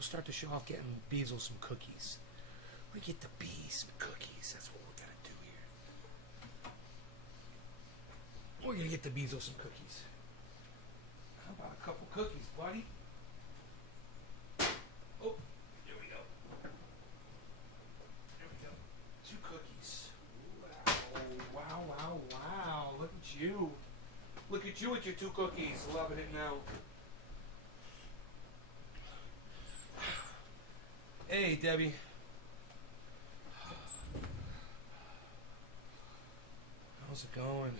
We'll start the show off getting Beazle some cookies. We get the bees some cookies. That's what we're gonna do here. We're gonna get the Beazle some cookies. How about a couple cookies, buddy? Oh, here we go. There we go. 2 cookies. Wow, wow, wow, wow. Look at you. Look at you with your 2 cookies. Loving it now. Hey, Debbie. How's it going?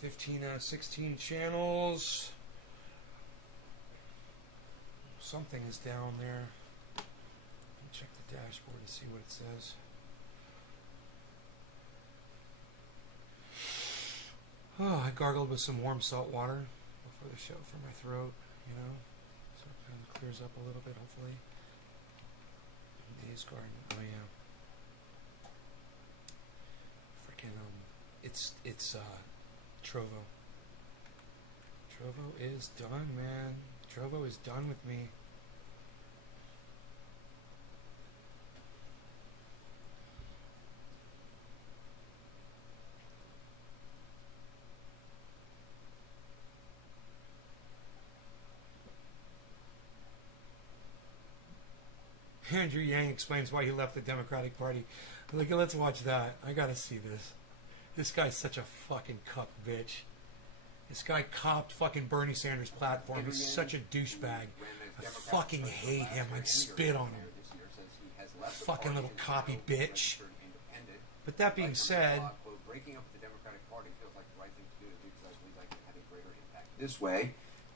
15 out of 16 channels. Something is down there. Let me check the dashboard and see what it says. Oh, I gargled with some warm salt water before the show for my throat, you know, so it kind of clears up a little bit, hopefully. Days Garden, oh yeah. Freaking, it's Trovo. Trovo is done, man. Trovo is done with me. Andrew Yang explains why he left the Democratic Party. Like, let's watch that. I gotta see this. This guy's such a fucking cuck bitch. This guy copped fucking Bernie Sanders' platform. He's such a douchebag. I fucking hate him. I'd spit on him. Fucking little copy bitch. But that being said, breaking up the Democratic Party feels like the right thing to do because we'd like to have a greater impact this way.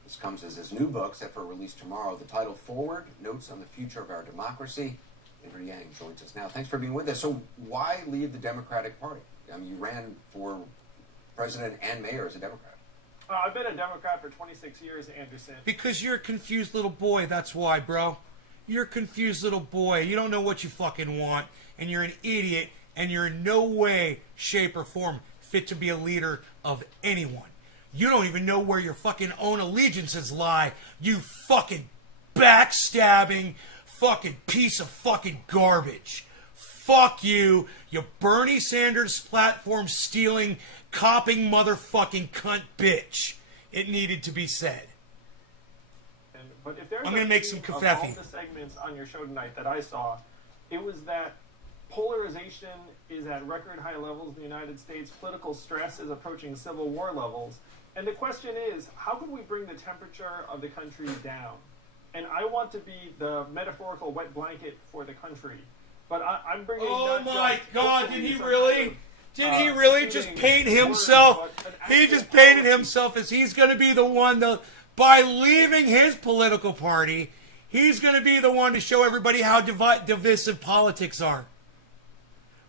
This comes as his new book, set for release tomorrow. The title, Forward, Notes on the Future of Our Democracy. Andrew Yang joins us now. Thanks for being with us. So why leave the Democratic Party? I mean, you ran for president and mayor as a Democrat. I've been a Democrat for 26 years, Anderson. because you're a confused little boy, that's why, bro. You're a confused little boy. You don't know what you fucking want, and you're an idiot, and you're in no way, shape, or form fit to be a leader of anyone. You don't even know where your fucking own allegiances lie, you fucking backstabbing fucking piece of fucking garbage. Fuck you, you Bernie Sanders platform stealing, copping motherfucking cunt bitch. It needed to be said. But if there's I'm gonna make some of all kafefe. the segments on your show tonight that I saw, it was that polarization is at record high levels in the United States. Political stress is approaching civil war levels. And the question is, how can we bring the temperature of the country down? And I want to be the metaphorical wet blanket for the country. But I'm bringing. Oh not my just God! hopefully Did he some really? kind of, Did he really just soothing paint word, himself? but an He actual just painted policy. himself as he's going to be the one to, by leaving his political party, he's going to be the one to show everybody how divisive politics are.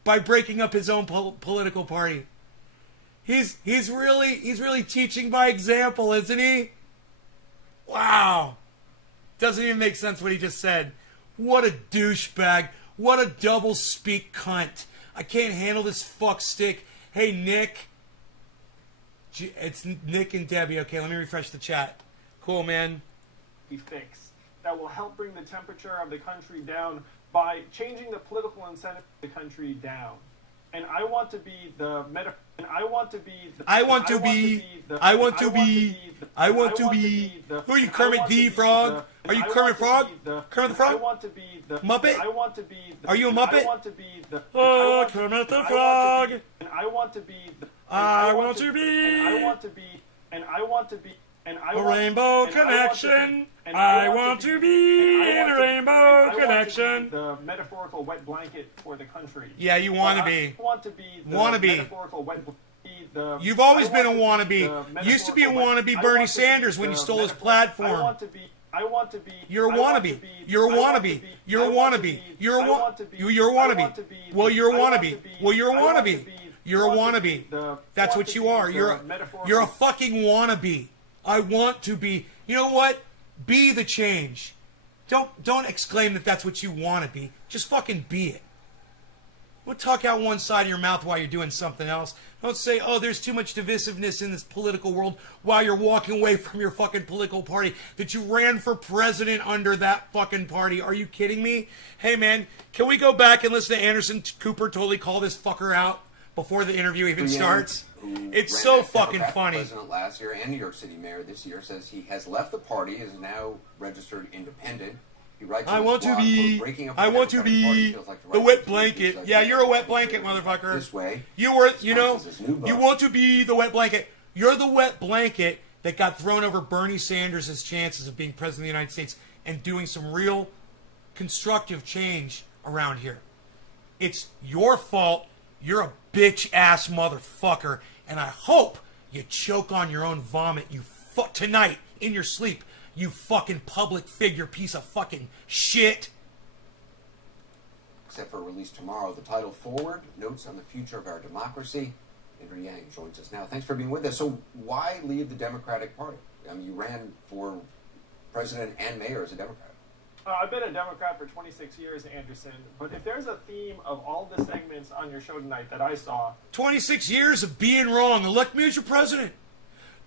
By breaking up his own political party. He's really teaching by example, isn't he? Wow. Doesn't even make sense what he just said. What a douchebag. What a double speak cunt. I can't handle this fuck stick. Hey, Nick. It's Nick and Debbie. Okay, let me refresh the chat. Cool, man. Fix that will help bring the temperature of the country down by changing the political incentive of the country down. And I want to be the meta. And I want to be. I want to be. Who are you, Kermit the Frog? Are you Kermit Frog? Kermit the Frog? I want to be the Muppet? I want to be the. Are you a Muppet? I want to be the. Oh, Kermit the Frog. And I want to be the. I want to be. And I want to be. And I want to be. And I A want, rainbow and connection. and I want to be in a rainbow connection. The metaphorical wet blanket for the country. Yeah, you want to But be. I want to be the Wannabe. metaphorical wet blanket. You've always been a wannabe. Used to be a wannabe Bernie Sanders when you stole his platform. I want to be. I want to be. You're a I want to wannabe. be- You're a I want to wannabe. be- You're a I want to wannabe. be- You're a I wa- want to be- You're a I wannabe. want to be the- Well, you're a I want wannabe. to be- Well, you're a I want to wannabe. be- You're a I want to wannabe. be the- That's I what want you to be are. the You're a, metaphorical- you're a fucking wannabe. I want to be. You know what? Be the change. Don't exclaim that that's what you want to be. Just fucking be it. Don't talk out one side of your mouth while you're doing something else. Don't say, oh, there's too much divisiveness in this political world while you're walking away from your fucking political party that you ran for president under that fucking party. Are you kidding me? Hey, man, can we go back and listen to Anderson Cooper totally call this fucker out before the interview even starts? It's so fucking funny. President last year and New York City mayor this year says he has left the party, is now registered independent. He writes I want to be the wet blanket. Yeah, you're a wet blanket, motherfucker. This way. You want to be the wet blanket. You're the wet blanket that got thrown over Bernie Sanders' chances of being president of the United States and doing some real constructive change around here. It's your fault. You're a bitch-ass motherfucker, and I hope you choke on your own vomit, tonight in your sleep. You fucking public figure piece of fucking shit. Except for release tomorrow, the title Forward, Notes on the Future of Our Democracy. Andrew Yang joins us now. Thanks for being with us. So why leave the Democratic Party? I mean, you ran for president and mayor as a Democrat. I've been a Democrat for 26 years, Anderson, but if there's a theme of all the segments on your show tonight that I saw... 26 years of being wrong. Elect me as your president.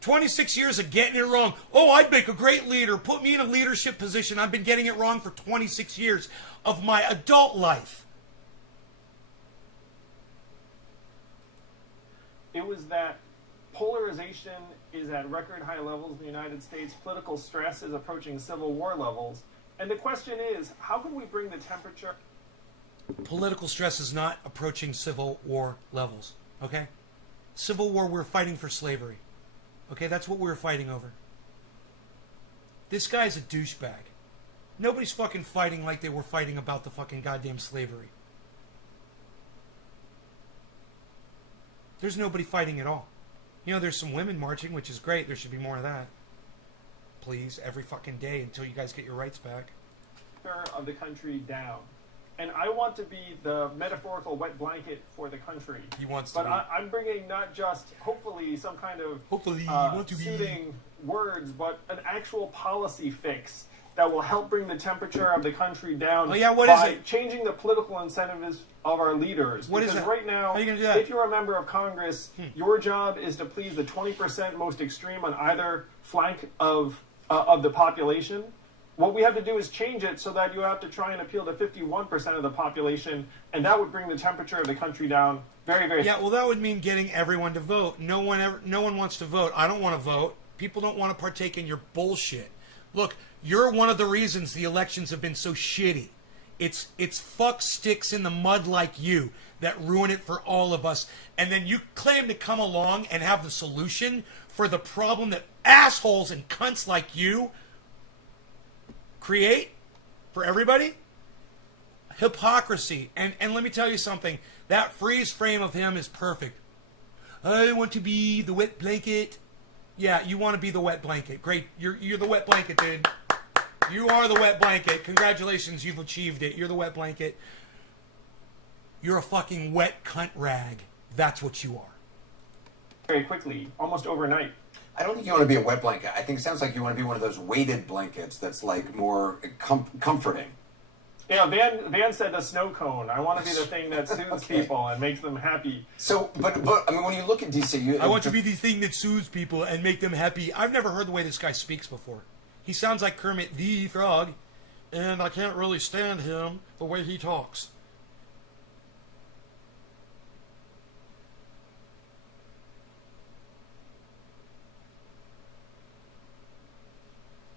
26 years of getting it wrong. Oh, I'd make a great leader. Put me in a leadership position. I've been getting it wrong for 26 years of my adult life. It was that polarization is at record high levels in the United States. Political stress is approaching Civil War levels. And the question is, how can we bring the temperature... Political stress is not approaching Civil War levels, okay? Civil War, we're fighting for slavery. Okay, that's what we were fighting over. This guy's a douchebag. Nobody's fucking fighting like they were fighting about the fucking goddamn slavery. There's nobody fighting at all. You know, there's some women marching, which is great. There should be more of that. Please, every fucking day until you guys get your rights back. ...of the country down. And I want to be the metaphorical wet blanket for the country. He wants to be. But I'm bringing not just, hopefully, some kind of soothing words, but an actual policy fix that will help bring the temperature of the country down by changing the political incentives of our leaders. What is it? Because right now, how are you gonna do that? If you're a member of Congress, your job is to please the 20% most extreme on either flank of the population. What we have to do is change it so that you have to try and appeal to 51% of the population, and that would bring the temperature of the country down very, very... Yeah, well, that would mean getting everyone to vote. No one wants to vote. I don't want to vote. People don't want to partake in your bullshit. Look, you're one of the reasons the elections have been so shitty. It's fuck sticks in the mud like you that ruin it for all of us. And then you claim to come along and have the solution for the problem that assholes and cunts like you create for everybody? Hypocrisy. And let me tell you something. That freeze frame of him is perfect. I want to be the wet blanket. Yeah, you want to be the wet blanket. Great. You're the wet blanket, dude. You are the wet blanket. Congratulations, you've achieved it. You're the wet blanket. You're a fucking wet cunt rag. That's what you are. Very quickly, almost overnight. I don't think you want to be a wet blanket. I think it sounds like you want to be one of those weighted blankets that's like more comforting. Yeah, Van said a snow cone. I want to be the thing that soothes people and makes them happy. So, but I mean, when you look at DC, I want to be the thing that soothes people and make them happy. I've never heard the way this guy speaks before. He sounds like Kermit the Frog, and I can't really stand him the way he talks.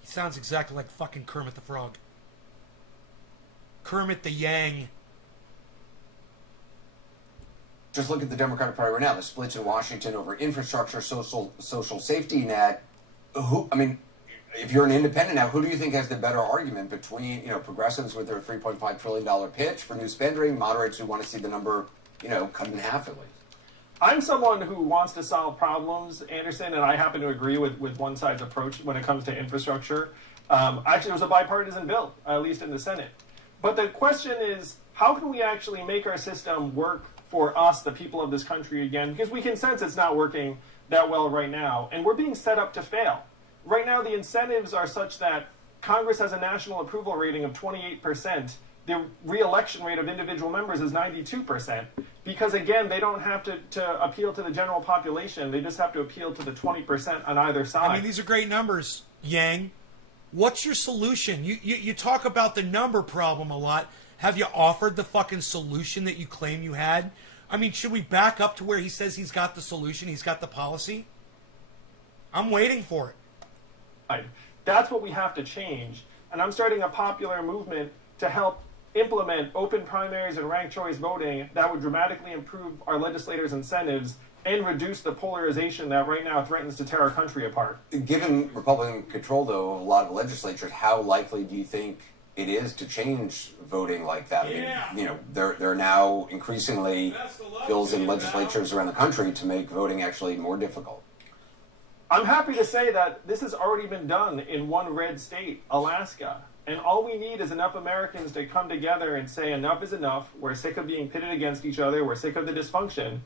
He sounds exactly like fucking Kermit the Frog. Kermit the Yang. Just look at the Democratic Party right now. The splits in Washington over infrastructure, social safety net. If you're an independent now, who do you think has the better argument between, progressives with their $3.5 trillion pitch for new spending, moderates who want to see the number, cut in half at least? I'm someone who wants to solve problems, Anderson, and I happen to agree with one side's approach when it comes to infrastructure. Actually, it was a bipartisan bill, at least in the Senate. But the question is, how can we actually make our system work for us, the people of this country, again? Because we can sense it's not working that well right now, and we're being set up to fail. Right now, the incentives are such that Congress has a national approval rating of 28%, the re-election rate of individual members is 92%. Because again, they don't have to appeal to the general population. They just have to appeal to the 20% on either side. I mean, these are great numbers, Yang. What's your solution? You talk about the number problem a lot. Have you offered the fucking solution that you claim you had? I mean, should we back up to where he says he's got the solution, he's got the policy? I'm waiting for it. That's what we have to change. And I'm starting a popular movement to help implement open primaries and ranked choice voting that would dramatically improve our legislators' incentives and reduce the polarization that right now threatens to tear our country apart. Given Republican control, though, of a lot of legislatures, how likely do you think it is to change voting like that? Yeah. I mean, you know, there are now increasingly bills in legislatures around the country to make voting actually more difficult. I'm happy to say that this has already been done in one red state, Alaska. And all we need is enough Americans to come together and say enough is enough. We're sick of being pitted against each other. We're sick of the dysfunction.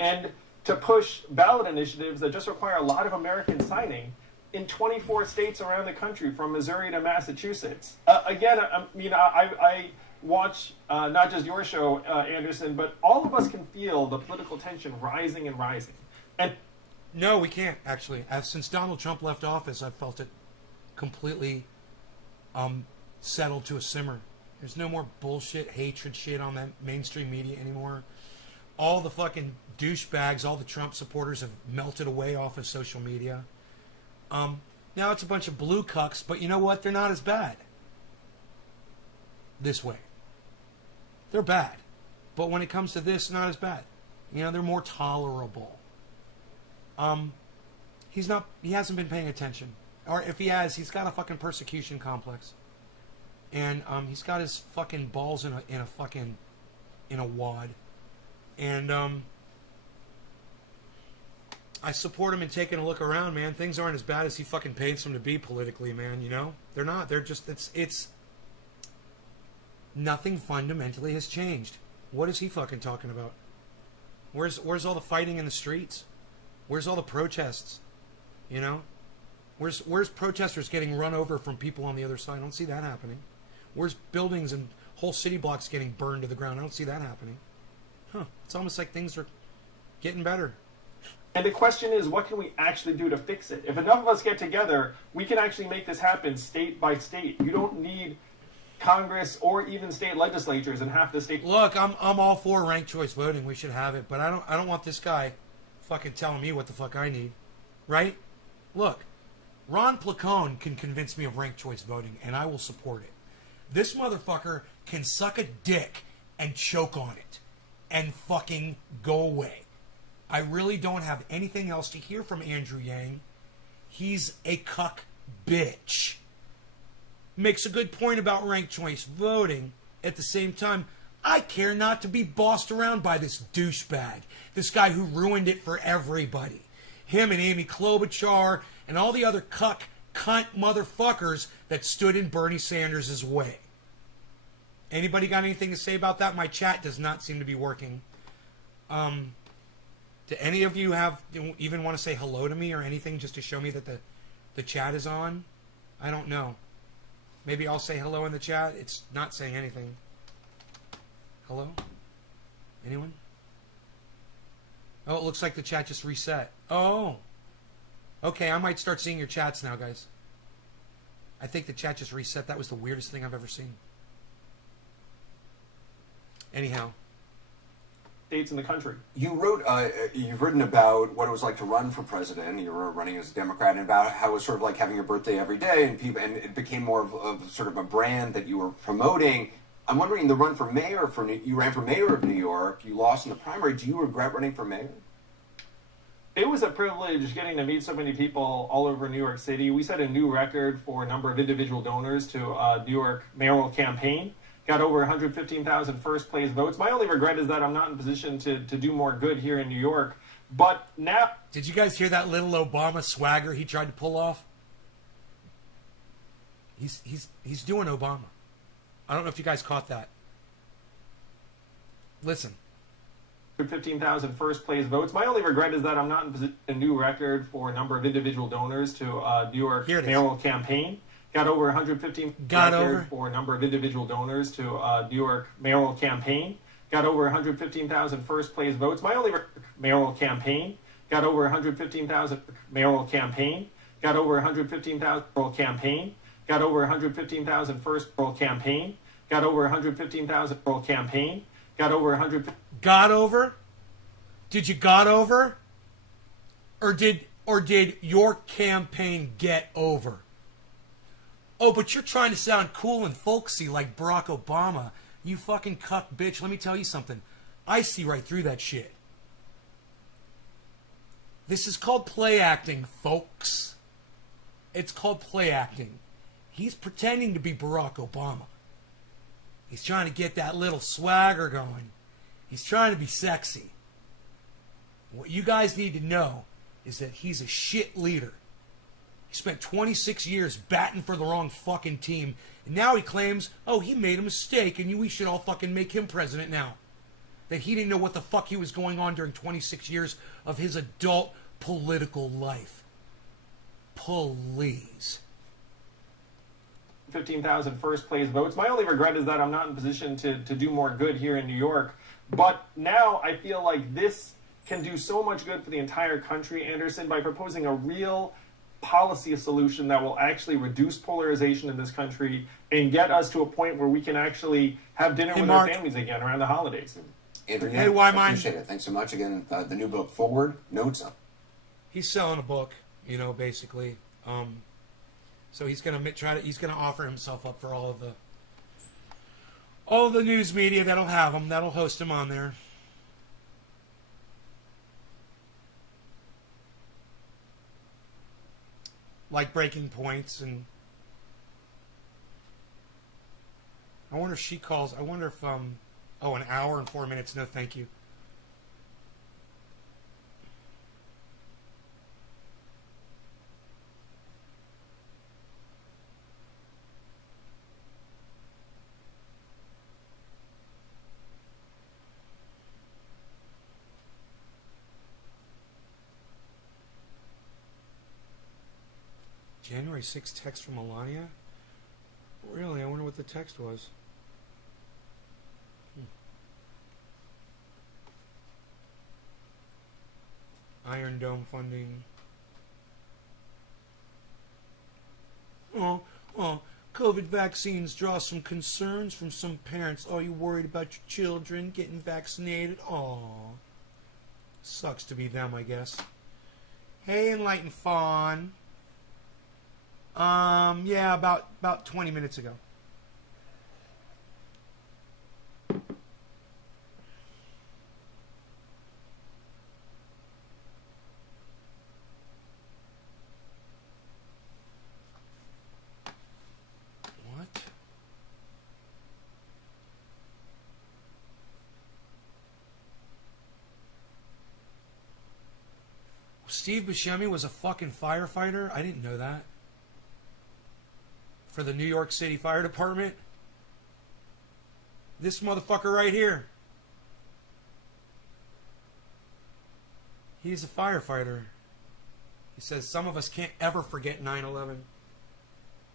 And to push ballot initiatives that just require a lot of Americans signing in 24 states around the country, from Missouri to Massachusetts. I watch not just your show, Anderson, but all of us can feel the political tension rising and rising. And No, we can't, actually. Since Donald Trump left office, I've felt it completely settled to a simmer. There's no more bullshit, hatred shit on that mainstream media anymore. All the fucking douchebags, all the Trump supporters have melted away off of social media. Now it's a bunch of blue cucks, but you know what? They're not as bad. This way. They're bad. But when it comes to this, not as bad. You know, they're more tolerable. He hasn't been paying attention. Or if he has, he's got a fucking persecution complex. And he's got his fucking balls in a wad. And I support him in taking a look around, man. Things aren't as bad as he fucking paints them to be politically, man, you know? They're not. They're just it's nothing fundamentally has changed. What is he fucking talking about? Where's all the fighting in the streets? Where's all the protests? You know? Where's protesters getting run over from people on the other side? I don't see that happening. Where's buildings and whole city blocks getting burned to the ground? I don't see that happening. Huh. It's almost like things are getting better. And the question is, what can we actually do to fix it? If enough of us get together, we can actually make this happen state by state. You don't need Congress or even state legislatures in half the state. Look, I'm all for ranked choice voting. We should have it, but I don't want this guy fucking telling me what the fuck I need. Right? Look, Ron Placone can convince me of ranked choice voting, and I will support it. This motherfucker can suck a dick and choke on it and fucking go away. I really don't have anything else to hear from Andrew Yang. He's a cuck bitch. Makes a good point about ranked choice voting. At the same time, I care not to be bossed around by this douchebag. This guy who ruined it for everybody. Him and Amy Klobuchar and all the other cunt motherfuckers that stood in Bernie Sanders' way. Anybody got anything to say about that? My chat does not seem to be working. Do any of you even want to say hello to me or anything just to show me that the chat is on? I don't know. Maybe I'll say hello in the chat. It's not saying anything. Hello? Anyone? Oh, it looks like the chat just reset. Oh. Okay, I might start seeing your chats now, guys. I think the chat just reset. That was the weirdest thing I've ever seen. Anyhow. States in the country. You wrote, you've written about what it was like to run for president. You were running as a Democrat, and about how it was sort of like having your birthday every day, and it became more of sort of a brand that you were promoting. I'm wondering, the run for mayor you ran for mayor of New York. You lost in the primary. Do you regret running for mayor? It was a privilege getting to meet so many people all over New York City. We set a new record for a number of individual donors to New York mayoral campaign. Got over 115,000 first place votes. My only regret is that I'm not in position to do more good here in New York. But now... Did you guys hear that little Obama swagger he tried to pull off? He's doing Obama. I don't know if you guys caught that. Listen. 15,000 first place votes. My only regret is that I'm not in position to do a new record for a number of individual donors to New York mayoral campaign. got over 115 record for a number of individual donors to New York mayoral campaign, got over 115,000 first place votes. My only mayoral campaign got over 115,000 mayoral campaign, got over 115,000 mayoral campaign, got over 115,000 first mayoral campaign, got over 115,000 mayoral campaign, got over 100. Got over? Did you got over? Or did your campaign get over? Oh, but you're trying to sound cool and folksy like Barack Obama. You fucking cuck bitch. Let me tell you something. I see right through that shit. This is called play acting, folks. It's called play acting. He's pretending to be Barack Obama. He's trying to get that little swagger going. He's trying to be sexy. What you guys need to know is that he's a shit leader. He spent 26 years batting for the wrong fucking team, and now he claims, oh, he made a mistake, and we should all fucking make him president now. That he didn't know what the fuck he was going on during 26 years of his adult political life. Please. 15,000 first place votes. My only regret is that I'm not in position to do more good here in New York. But now I feel like this can do so much good for the entire country, Anderson, by proposing a real policy solution that will actually reduce polarization in this country and get us to a point where we can actually have dinner with our families again around the holidays. Andrew, hey, why I appreciate it. Thanks so much. Again, the new book, Forward, Notes. He's selling a book, basically. So he's gonna he's gonna offer himself up for all of the news media that'll have him, that'll host him on there. Like Breaking Points, and I wonder if she calls. I wonder if an hour and 4 minutes. No, thank you. January 6th text from Melania? Really? I wonder what the text was. Iron Dome funding. COVID vaccines draw some concerns from some parents. Oh, you worried about your children getting vaccinated? Aw. Sucks to be them, I guess. Hey, Enlightened Fawn. Yeah, about 20 minutes ago. What? Steve Buscemi was a fucking firefighter? I didn't know that. For the New York City Fire Department. This motherfucker right here. He's a firefighter. He says some of us can't ever forget 9/11.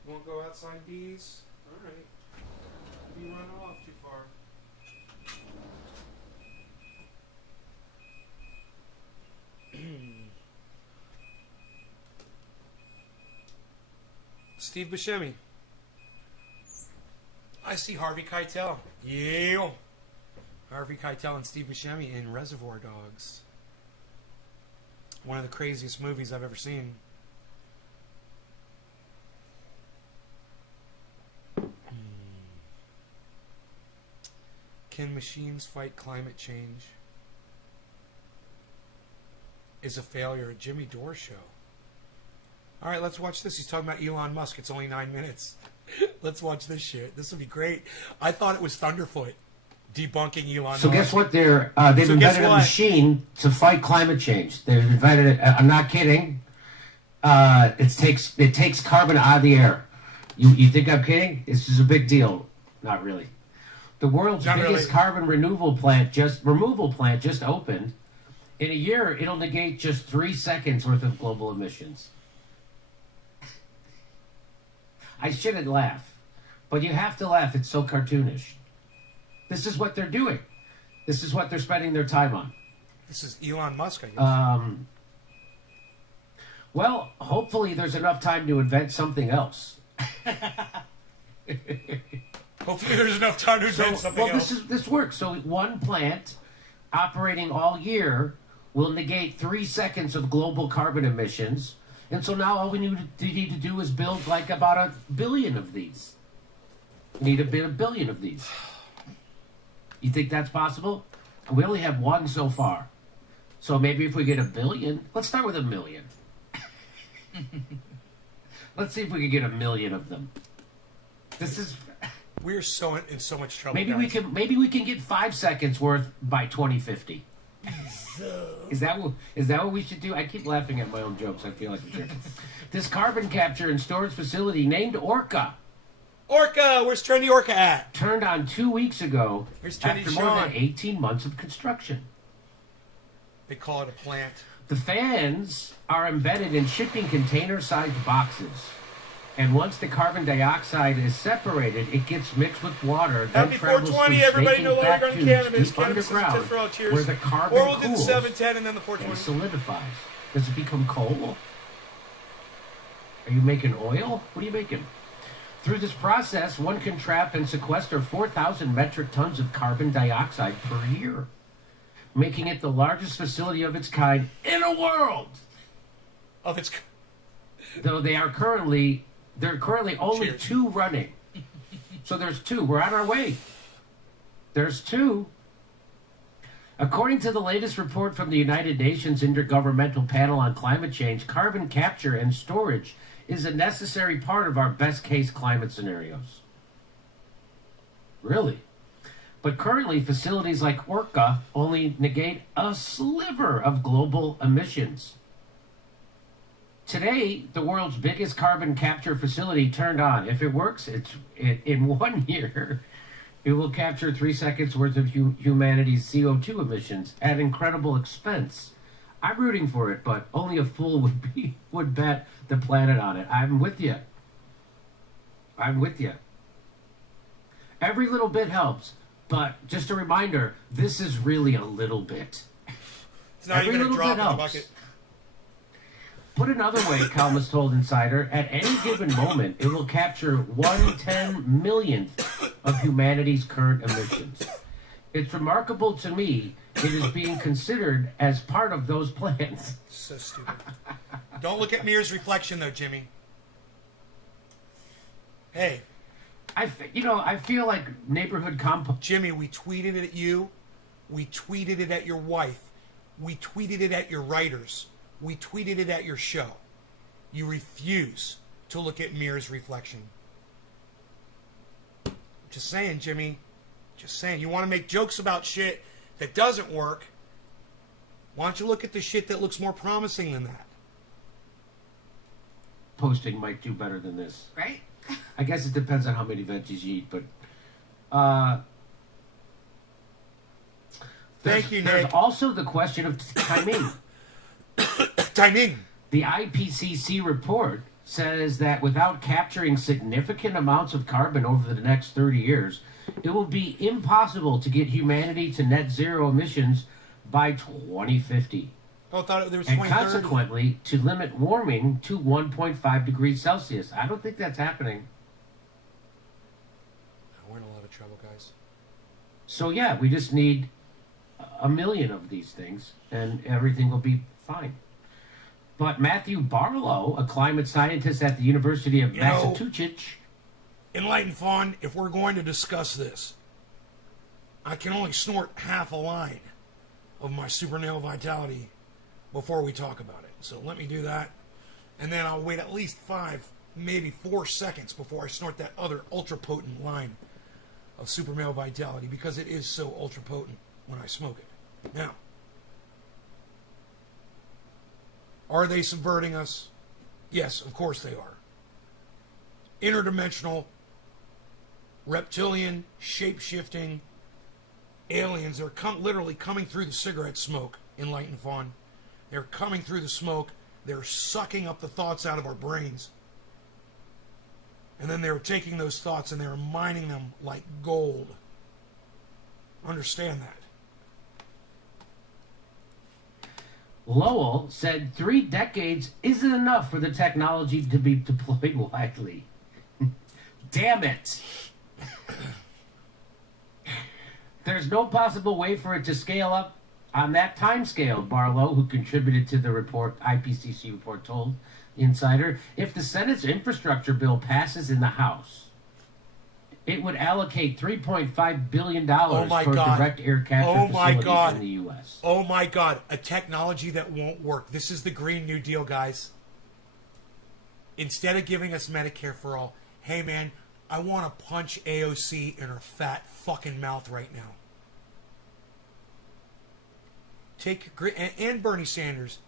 Won't go outside bees? Alright. You run off too far. Steve Buscemi. I see Harvey Keitel. Yeah. Harvey Keitel and Steve Buscemi in Reservoir Dogs. One of the craziest movies I've ever seen. Can machines fight climate change? Is a failure. A Jimmy Dore show. All right, let's watch this. He's talking about Elon Musk. It's only 9 minutes. Let's watch this shit. This will be great. I thought it was Thunderfoot debunking Elon Musk. So guess what? They've invented a machine to fight climate change. They've invented it. I'm not kidding. It takes carbon out of the air. You think I'm kidding? This is a big deal. Not really. The world's biggest carbon removal plant just opened. In a year, it'll negate just 3 seconds worth of global emissions. I shouldn't laugh, but you have to laugh. It's so cartoonish. This is what they're doing. This is what they're spending their time on. This is Elon Musk, I guess. Well, hopefully there's enough time to invent something else. Hopefully there's enough time to invent something else. This works. So one plant operating all year will negate 3 seconds of global carbon emissions. And so now all we need to do is build like about 1 billion of these. We need a billion of these. You think that's possible? We only have one so far. So maybe if we get 1 billion, let's start with 1 million. Let's see if we can get 1 million of them. This is... We're in so much trouble. Maybe we can get 5 seconds worth by 2050. Is that what we should do? I keep laughing at my own jokes. I feel like a jerk. This carbon capture and storage facility named Orca. Orca, where's Trendy Orca at? Turned on 2 weeks ago Here's Trendy after more than 18 months of construction. They call it a plant. The fans are embedded in shipping container-sized boxes. And once the carbon dioxide is separated, it gets mixed with water, then Happy travels 420, through everybody. snaking No longer fat on tubes cannabis. deep Cannabis is underground, for all cheers. where the carbon Or we'll do the cools 710 and then the and 420. solidifies. Does it become coal? Are you making oil? What are you making? Through this process, one can trap and sequester 4,000 metric tons of carbon dioxide per year, making it the largest facility of its kind in the world. Of its... Though there are currently only Cheers. 2 running. So there's 2. We're on our way. There's 2. According to the latest report from the United Nations Intergovernmental Panel on Climate Change, carbon capture and storage is a necessary part of our best-case climate scenarios. Really? But currently, facilities like Orca only negate a sliver of global emissions. Today, the world's biggest carbon capture facility turned on. If it works, in 1 year, it will capture 3 seconds worth of humanity's CO2 emissions at incredible expense. I'm rooting for it, but only a fool would bet the planet on it. I'm with you. Every little bit helps, but just a reminder, this is really a little bit. It's not Every even a little drop bit in the helps. bucket. Put another way, columnist told Insider, at any given moment, it will capture 1/10 millionth of humanity's current emissions. It's remarkable to me it is being considered as part of those plans. So stupid. Don't look at Mir's reflection, though, Jimmy. Hey, I feel like neighborhood compost. Jimmy, we tweeted it at you. We tweeted it at your wife. We tweeted it at your writers. We tweeted it at your show. You refuse to look at Mir's reflection. Just saying, Jimmy. Just saying. You want to make jokes about shit that doesn't work. Why don't you look at the shit that looks more promising than that? Posting might do better than this. Right? I guess it depends on how many veggies you eat, but Thank you, there's Nick. also the question of timing. Timing. The IPCC report says that without capturing significant amounts of carbon over the next 30 years, it will be impossible to get humanity to net zero emissions by 2050. Oh, I thought there was And 2030. consequently, to limit warming to 1.5 degrees Celsius. I don't think that's happening. We're in a lot of trouble, guys. So yeah, we just need 1 million of these things, and everything will be fine. But Matthew Barlow, a climate scientist at the University of Massachusetts, Enlightened Fawn, if we're going to discuss this, I can only snort half a line of my Supernal Vitality before we talk about it. So let me do that. And then I'll wait at least 5, maybe 4 seconds before I snort that other ultra potent line of Super Male Vitality, because it is so ultra potent when I smoke it. Now, are they subverting us? Yes, of course they are. Interdimensional, reptilian, shape-shifting aliens are literally coming through the cigarette smoke, Enlightened Fawn. They're coming through the smoke. They're sucking up the thoughts out of our brains. And then they were taking those thoughts and they were mining them like gold. Understand that. Lowell said 3 decades isn't enough for the technology to be deployed widely. Damn it. There's no possible way for it to scale up on that time scale, Barlow, who contributed to the report, IPCC report, told Insider. If the Senate's infrastructure bill passes in the House, it would allocate $3.5 billion for direct air capture facilities in the U.S. Oh my God, a technology that won't work. This is the Green New Deal, guys. Instead of giving us Medicare for all, hey man, I want to punch AOC in her fat fucking mouth right now. And Bernie Sanders.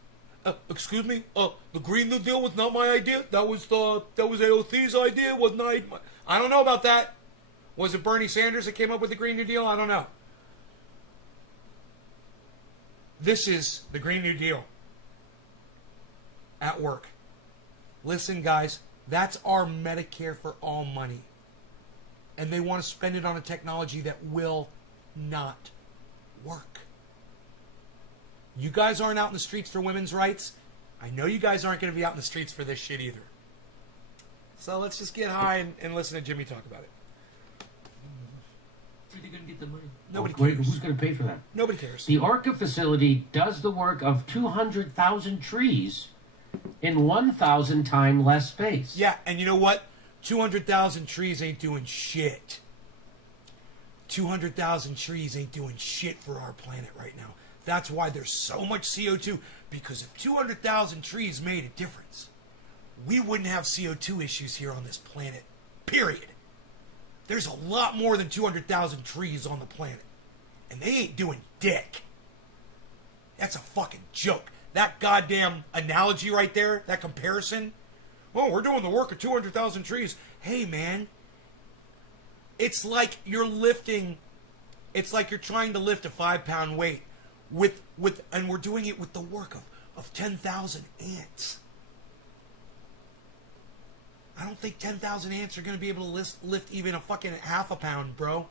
Excuse me. The Green New Deal was not my idea. That was AOC's idea. Wasn't I don't know about that. Was it Bernie Sanders that came up with the Green New Deal? I don't know. This is the Green New Deal at work. Listen, guys, that's our Medicare for all money. And they want to spend it on a technology that will not work. You guys aren't out in the streets for women's rights. I know you guys aren't going to be out in the streets for this shit either. So let's just get high and listen to Jimmy talk about it. Where are they going to get the money? Nobody cares. Who's going to pay for that? Nobody cares. The Orca facility does the work of 200,000 trees in 1,000 times less space. Yeah, and you know what? 200,000 trees ain't doing shit. 200,000 trees ain't doing shit for our planet right now. That's why there's so much CO2, because if 200,000 trees made a difference, we wouldn't have CO2 issues here on this planet. Period. There's a lot more than 200,000 trees on the planet. And they ain't doing dick. That's a fucking joke. That goddamn analogy right there, that comparison. Oh, we're doing the work of 200,000 trees. Hey, man. It's like you're lifting, it's like you're trying to lift a 5-pound weight and we're doing it with the work of 10,000 ants. I don't think 10,000 ants are going to be able to lift even a fucking half a pound, bro.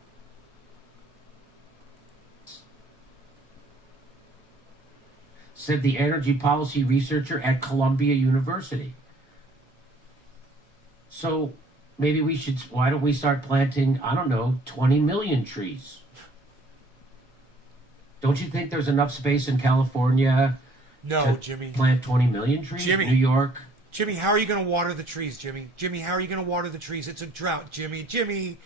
Said the energy policy researcher at Columbia University. So maybe why don't we start planting, I don't know, 20 million trees? Don't you think there's enough space in California to Jimmy. Plant 20 million trees? Jimmy. New York? Jimmy, how are you going to water the trees, Jimmy? Jimmy, how are you going to water the trees? It's a drought, Jimmy. Jimmy,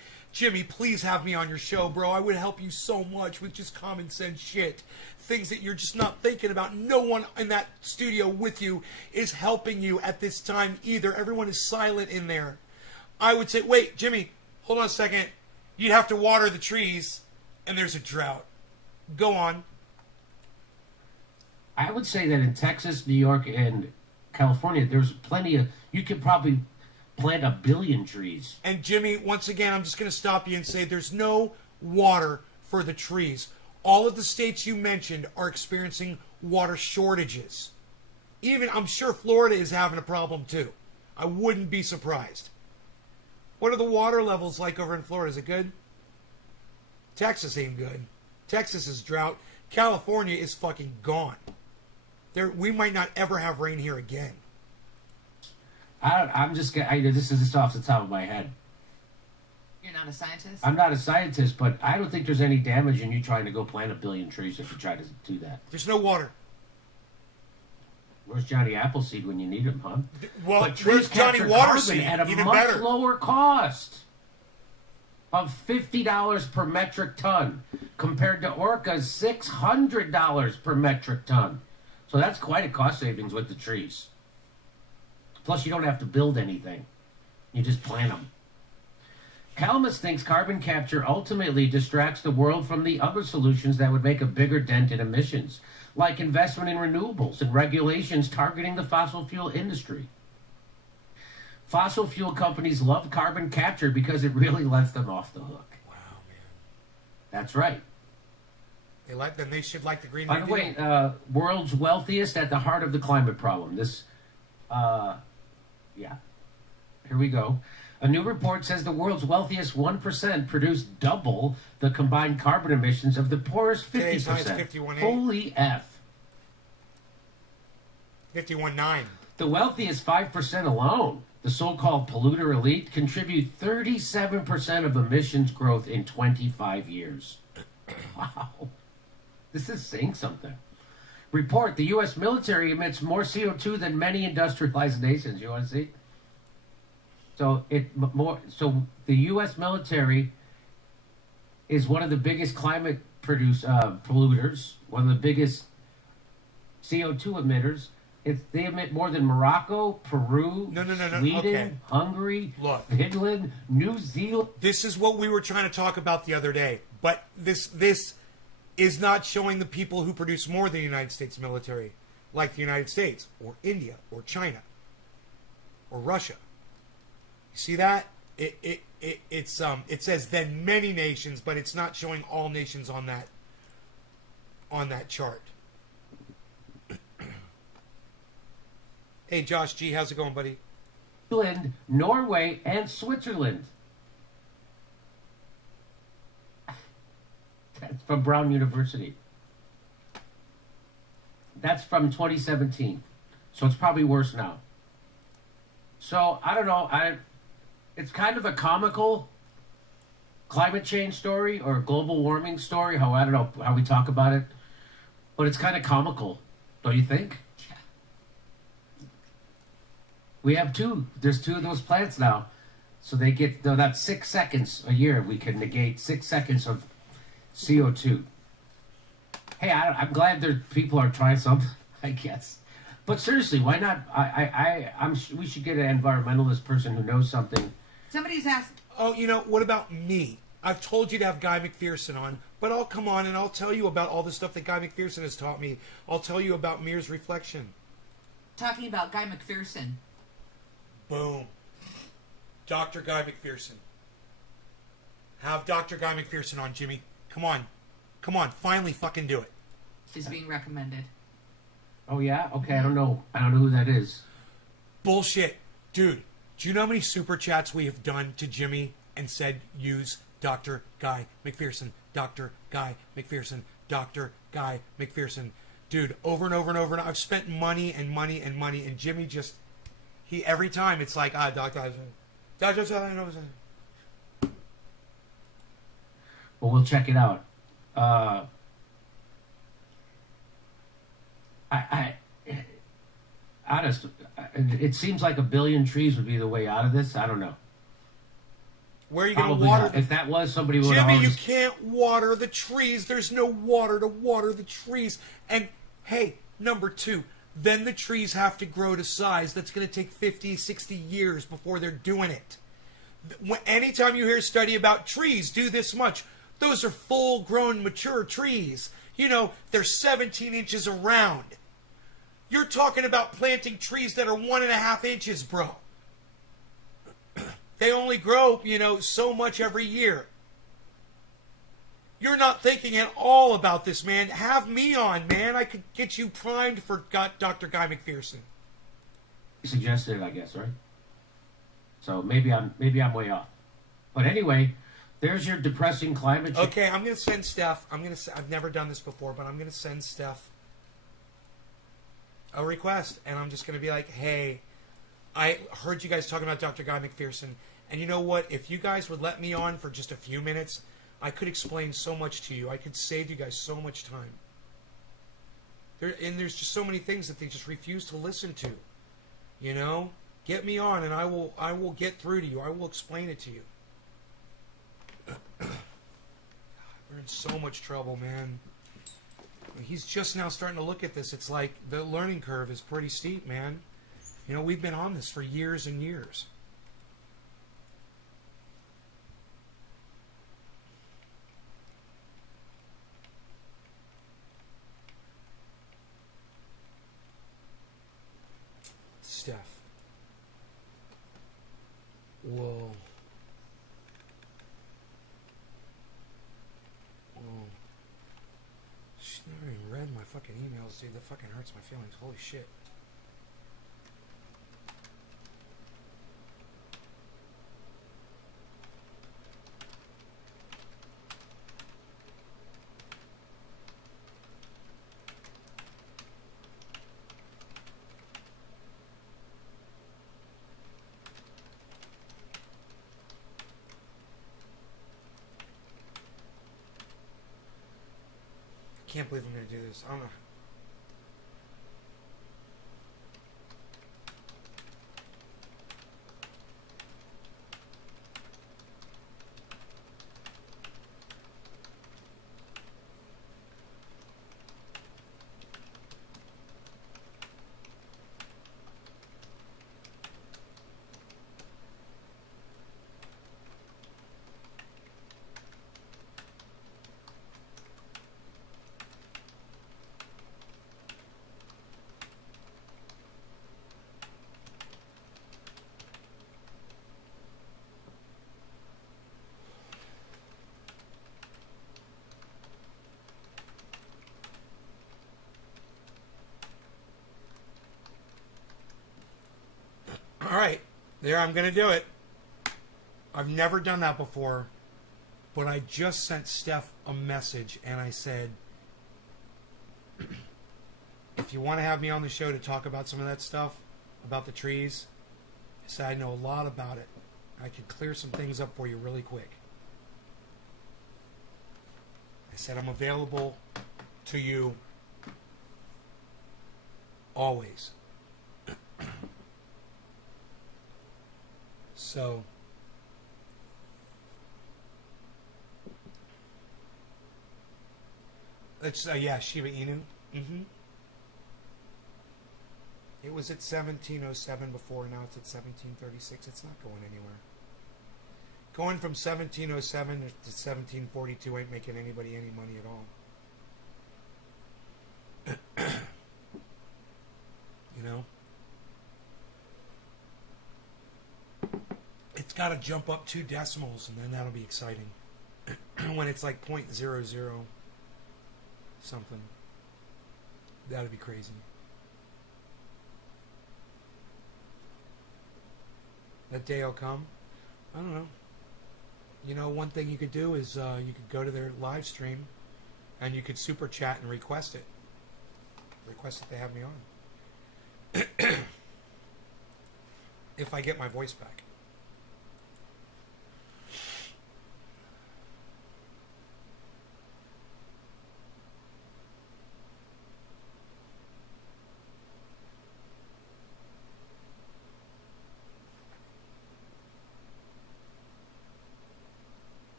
please have me on your show, bro. I would help you so much with just common sense shit. Things that you're just not thinking about. No one in that studio with you is helping you at this time either. Everyone is silent in there. I would say, wait, Jimmy, hold on a second. You'd have to water the trees, and there's a drought. Go on. I would say that in Texas, New York, and California, there's plenty of... You could probably plant 1 billion trees. And Jimmy, once again, I'm just going to stop you and say there's no water for the trees. All of the states you mentioned are experiencing water shortages. Even, I'm sure Florida is having a problem too. I wouldn't be surprised. What are the water levels like over in Florida? Is it good? Texas ain't good. Texas is drought. California is fucking gone. We might not ever have rain here again. This is just off the top of my head. You're not a scientist? I'm not a scientist, but I don't think there's any damage in you trying to go plant 1 billion trees if you try to do that. There's no water. Where's Johnny Appleseed when you need him, huh? Well, but trees where's Johnny capture Waterseed? Carbon at a Even much better. lower cost of $50 per metric ton compared to Orca's $600 per metric ton. So that's quite a cost savings with the trees. Plus, you don't have to build anything. You just plant them. Kalmus thinks carbon capture ultimately distracts the world from the other solutions that would make a bigger dent in emissions, like investment in renewables and regulations targeting the fossil fuel industry. Fossil fuel companies love carbon capture because it really lets them off the hook. Wow, man. That's right. Then they should like the Green By New the Deal. way, world's wealthiest at the heart of the climate problem. Here we go. A new report says the world's wealthiest 1% produced double the combined carbon emissions of the poorest 50%. Today's high is 51.8. Holy F. 51.9. The wealthiest 5% alone, the so-called polluter elite, contribute 37% of emissions growth in 25 years. Wow. This is saying something. Report, the U.S. military emits more CO2 than many industrialized nations. You want to see? So the U.S. military is one of the biggest climate polluters, one of the biggest CO2 emitters. They emit more than Morocco, Peru, No, Sweden, okay. Hungary, Look. Finland, New Zealand. This is what we were trying to talk about the other day. But this is not showing the people who produce more than the United States military, like the United States, or India, or China, or Russia. You see that? It says then many nations, but it's not showing all nations on that chart. Hey Josh G, how's it going, buddy? Finland, Norway, and Switzerland. That's from Brown University. That's from 2017. So it's probably worse now. So I don't know. It's kind of a comical climate change story or global warming story. I don't know how we talk about it, but it's kind of comical, don't you think? Yeah. We have two. There's two of those plants now, so they get that's 6 seconds a year. We can negate 6 seconds of CO2. Hey, I'm glad people are trying something. I guess, but seriously, why not? We should get an environmentalist person who knows something. Somebody's asked. Oh, what about me? I've told you to have Guy McPherson on, but I'll come on and I'll tell you about all the stuff that Guy McPherson has taught me. I'll tell you about Mir's reflection. Talking about Guy McPherson. Boom. Dr. Guy McPherson. Have Dr. Guy McPherson on, Jimmy. Come on. Finally fucking do it. Is being recommended. Oh yeah, okay. I don't know who that is. Bullshit. Dude, do you know how many super chats we have done to Jimmy and said use Dr. Guy McPherson, Dr. Guy McPherson, Dr. Guy McPherson? Dude, over and over and over. And I've spent money, and Jimmy just, every time it's like, Dr. Well, we'll check it out. Honest, it seems like 1 billion trees would be the way out of this. I don't know. Where are you going to Probably water not. If that was, somebody would have. Jimmy, you can't water the trees. There's no water to water the trees. And, hey, number 2, then the trees have to grow to size. That's going to take 50, 60 years before they're doing it. Anytime you hear a study about trees do this much, those are full-grown, mature trees. They're 17 inches around. You're talking about planting trees that are 1.5 inches, bro. They only grow, so much every year. You're not thinking at all about this, man. Have me on, man. I could get you primed for Dr. Guy McPherson. You suggested it, I guess, right? So maybe I'm way off. But anyway, there's your depressing climate change. Okay, I'm going to send Steph. I've never done this before, but I'm going to send Steph a request, and I'm just going to be like, hey, I heard you guys talking about Dr. Guy McPherson, and you know what? If you guys would let me on for just a few minutes, I could explain so much to you. I could save you guys so much time. There's just so many things that they just refuse to listen to. Get me on, and I will get through to you. I will explain it to you. We're in so much trouble, man. He's just now starting to look at this. It's like the learning curve is pretty steep, man. We've been on this for years and years. Steph. Whoa. She's never even read my fucking emails, dude. That fucking hurts my feelings. Holy shit. can't believe I'm going to do this. I don't know. All right, there, I'm going to do it. I've never done that before, but I just sent Steph a message and I said, if you want to have me on the show to talk about some of that stuff, about the trees, I said I know a lot about it. I can clear some things up for you really quick. I said I'm available to you always. So, let's, yeah, Shiba Inu. It was at 1707 before, now it's at 1736. It's not going anywhere. Going from 1707 to 1742 ain't making anybody any money at all. You know? It's got to jump up 2 decimals, and then that'll be exciting. When it's like 0.00 something. That'd be crazy. That day will come. I don't know. You know, one thing you could do is you could go to their live stream and you could super chat and request it. Request that they have me on. If I get my voice back.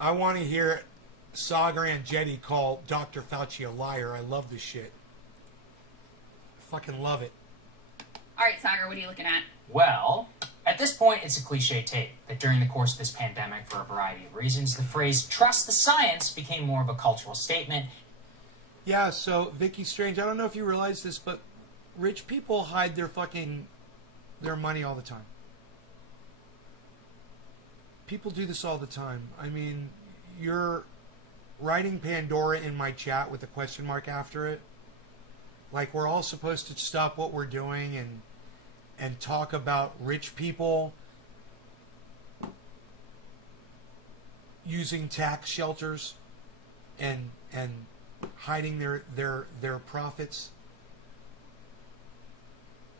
I want to hear Sagar and Jetty call Dr. Fauci a liar. I love this shit. I fucking love it. All right, Sagar, what are you looking at? Well, at this point, it's a cliche take that during the course of this pandemic, for a variety of reasons, the phrase trust the science became more of a cultural statement. Yeah, so Vicky Strange, I don't know if you realize this, but rich people hide their money all the time. People do this all the time. I mean, you're writing Pandora in my chat with a question mark after it. Like, we're all supposed to stop what we're doing and talk about rich people using tax shelters and hiding their profits.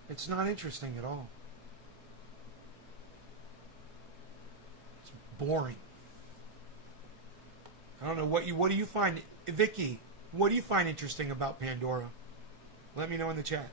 It's not interesting at all. Boring. I don't know what do you find, Vicky? What do you find interesting about Pandora? Let me know in the chat.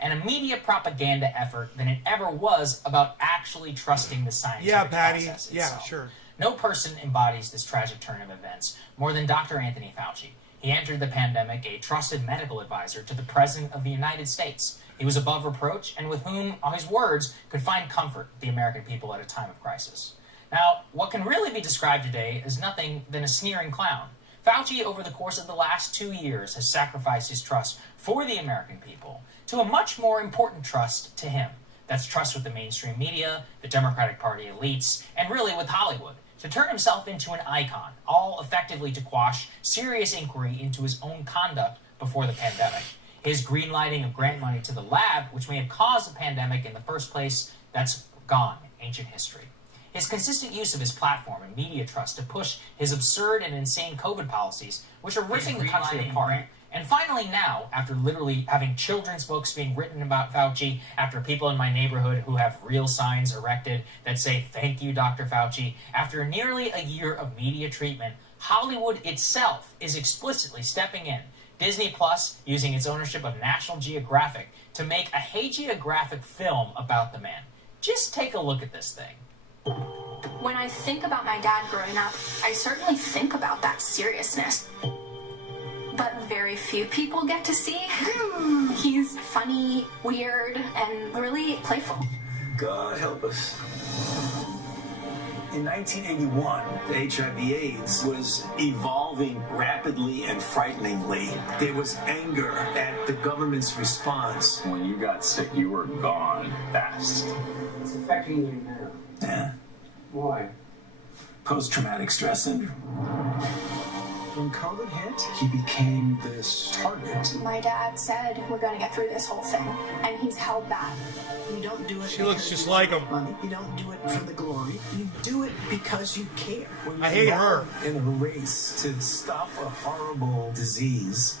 And a media propaganda effort than it ever was about actually trusting the scientific Patty. process Yeah, itself. sure. No person embodies this tragic turn of events more than Dr. Anthony Fauci. He entered the pandemic a trusted medical advisor to the President of the United States. He was above reproach and with whom, on his words, could find comfort the American people at a time of crisis. Now, what can really be described today is nothing than a sneering clown. Fauci, over the course of the last 2 years, has sacrificed his trust for the American people to a much more important trust to him. That's trust with the mainstream media, the Democratic Party elites, and really with Hollywood, to turn himself into an icon, all effectively to quash serious inquiry into his own conduct before the pandemic. His greenlighting of grant money to the lab, which may have caused the pandemic in the first place, that's gone, ancient history. His consistent use of his platform and media trust to push his absurd and insane COVID policies, which are ripping the country apart And finally now, after literally having children's books being written about Fauci, after people in my neighborhood who have real signs erected that say, "Thank you, Dr. Fauci," after nearly a year of media treatment, Hollywood itself is explicitly stepping in. Disney Plus using its ownership of National Geographic to make a hagiographic film about the man. Just take a look at this thing. When I think about my dad growing up, I certainly think about that seriousness. But very few people get to see. He's funny, weird, and really playful. God help us. In 1981, the HIV/AIDS was evolving rapidly and frighteningly. There was anger at the government's response. When you got sick, you were gone fast. It's affecting you now. Yeah. Why? Post-traumatic stress syndrome. When COVID hit, he became this target. My dad said, we're going to get through this whole thing. And he's held that. You don't do it She looks just like him. money. You don't do it for the glory. You do it because you care. When I hate her. In a race to stop a horrible disease,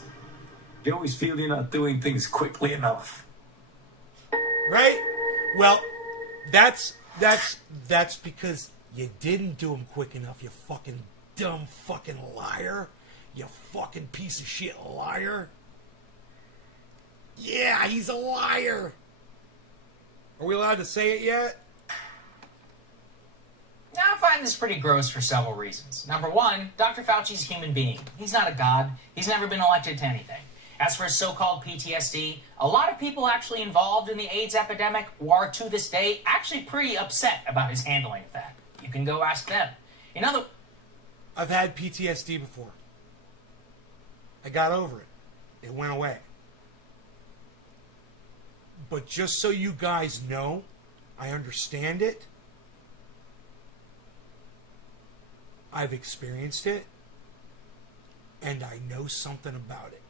you always feel you're not doing things quickly enough. Right? Well, that's because you didn't do them quick enough, you fucking dumb fucking liar. You fucking piece of shit liar. Yeah, he's a liar. Are we allowed to say it yet? Now, I find this pretty gross for several reasons. Number one, Dr. Fauci's a human being. He's not a god. He's never been elected to anything. As for his so-called PTSD, a lot of people actually involved in the AIDS epidemic are, to this day, actually pretty upset about his handling of that. You can go ask them. I've had PTSD before. I got over it. It went away. But just so you guys know, I understand it. I've experienced it. And I know something about it.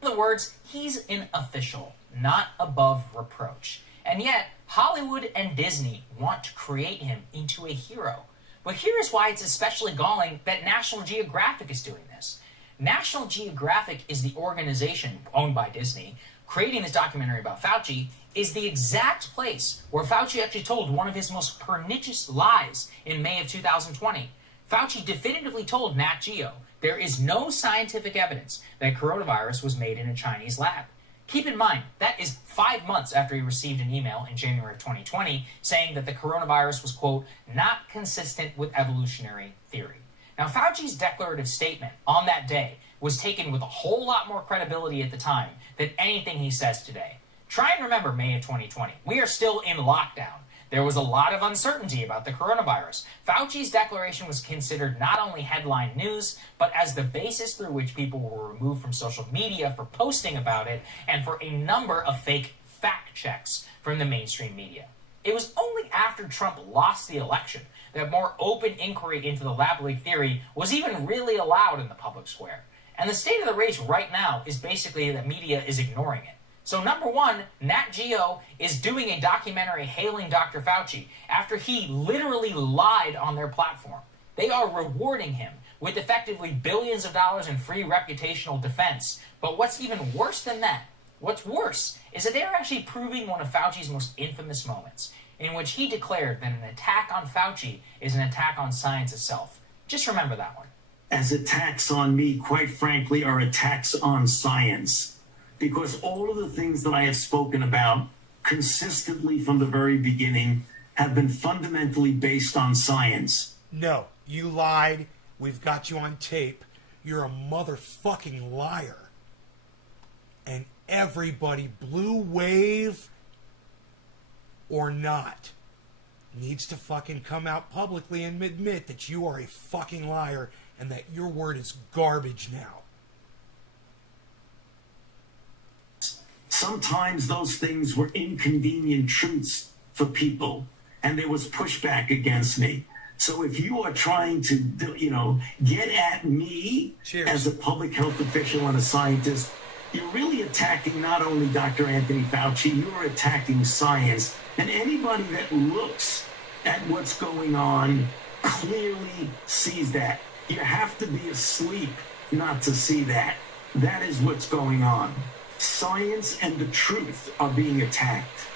In other words, he's an official, not above reproach. And yet, Hollywood and Disney want to create him into a hero. But here's why it's especially galling that National Geographic is doing this. National Geographic is the organization owned by Disney. Creating this documentary about Fauci is the exact place where Fauci actually told one of his most pernicious lies in May of 2020. Fauci definitively told Nat Geo there is no scientific evidence that coronavirus was made in a Chinese lab. Keep in mind, that is 5 months after he received an email in January of 2020 saying that the coronavirus was, quote, not consistent with evolutionary theory. Now, Fauci's declarative statement on that day was taken with a whole lot more credibility at the time than anything he says today. Try and remember May of 2020. We are still in lockdown. There was a lot of uncertainty about the coronavirus. Fauci's declaration was considered not only headline news, but as the basis through which people were removed from social media for posting about it and for a number of fake fact checks from the mainstream media. It was only after Trump lost the election that more open inquiry into the lab leak theory was even really allowed in the public square. And the state of the race right now is basically that media is ignoring it. So number one, Nat Geo is doing a documentary hailing Dr. Fauci after he literally lied on their platform. They are rewarding him with effectively billions of dollars in free reputational defense. But what's even worse than that, what's worse, is that they are actually proving one of Fauci's most infamous moments, in which he declared that an attack on Fauci is an attack on science itself. Just remember that one. As attacks on me, quite frankly, are attacks on science. Because all of the things that I have spoken about consistently from the very beginning have been fundamentally based on science. No, you lied. We've got you on tape. You're a motherfucking liar. And everybody, blue wave or not, needs to fucking come out publicly and admit that you are a fucking liar and that your word is garbage now. Sometimes those things were inconvenient truths for people, and there was pushback against me. So if you are trying to, get at me as a public health official and a scientist, you're really attacking not only Dr. Anthony Fauci, you're attacking science. And anybody that looks at what's going on clearly sees that. You have to be asleep not to see that. That is what's going on. Science and the truth are being attacked.